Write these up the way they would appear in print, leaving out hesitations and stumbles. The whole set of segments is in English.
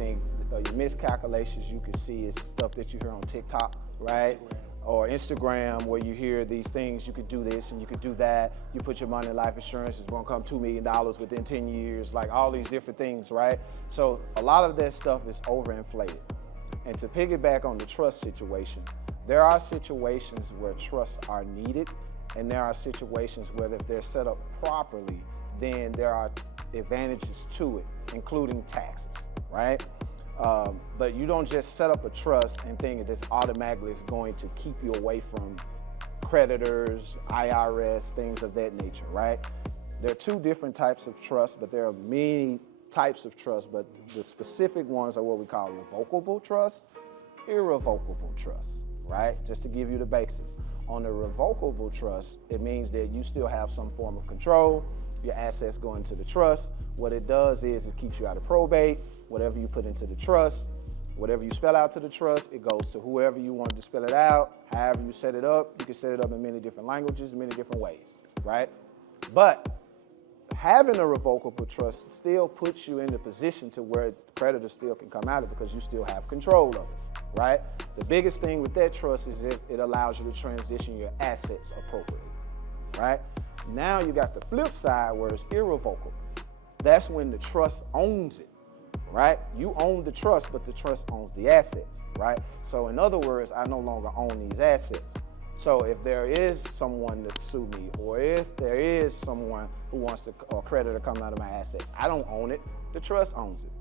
think your miscalculations you can see is stuff that you hear on TikTok, right? Or Instagram, where you hear these things, you could do this and you could do that. You put your money in life insurance, it's gonna come $2 million within 10 years, like all these different things, right? So a lot of that stuff is overinflated. And to piggyback on the trust situation, there are situations where trusts are needed, and there are situations where if they're set up properly, then there are advantages to it, including taxes, right? But you don't just set up a trust and think that this automatically is going to keep you away from creditors, IRS, things of that nature, right? There are two different types of trusts, but there are many types of trusts, but the specific ones are what we call revocable trust, irrevocable trust, right? Just to give you the basics. On the revocable trust, it means that you still have some form of control. Your assets go into the trust. What it does is it keeps you out of probate. Whatever you put into the trust, whatever you spell out to the trust, it goes to whoever you want to spell it out. However you set it up, you can set it up in many different languages, many different ways, right? But having a revocable trust still puts you in the position to where creditors still can come out of it because you still have control of it, right? The biggest thing with that trust is that it allows you to transition your assets appropriately, right? Now you got the flip side where it's irrevocable. That's when the trust owns it, right? You own the trust, but the trust owns the assets, right? So in other words, I no longer own these assets. So if there is someone to sue me, or if there is someone who wants to, or creditor come out of my assets, I don't own it, the trust owns it.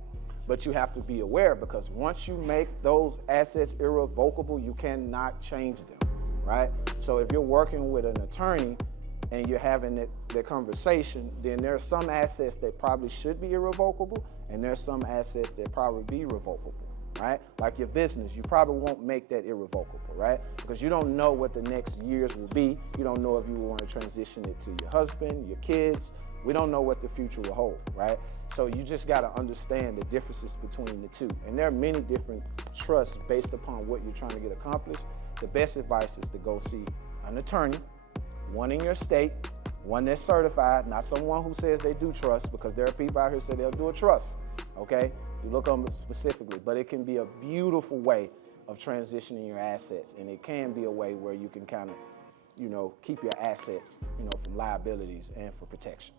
But you have to be aware, because once you make those assets irrevocable, you cannot change them, right? So if you're working with an attorney and you're having that conversation, then there are some assets that probably should be irrevocable, and there's some assets that probably be revocable, right? Like your business, you probably won't make that irrevocable, right? Because you don't know what the next years will be. You don't know if you want to transition it to your husband, your kids. We don't know what the future will hold, right? So you just got to understand the differences between the two. And there are many different trusts based upon what you're trying to get accomplished. The best advice is to go see an attorney, one in your state, one that's certified, not someone who says they do trust, because there are people out here who say they'll do a trust, okay? You look them specifically, but it can be a beautiful way of transitioning your assets, and it can be a way where you can kind of, keep your assets, from liabilities and for protection.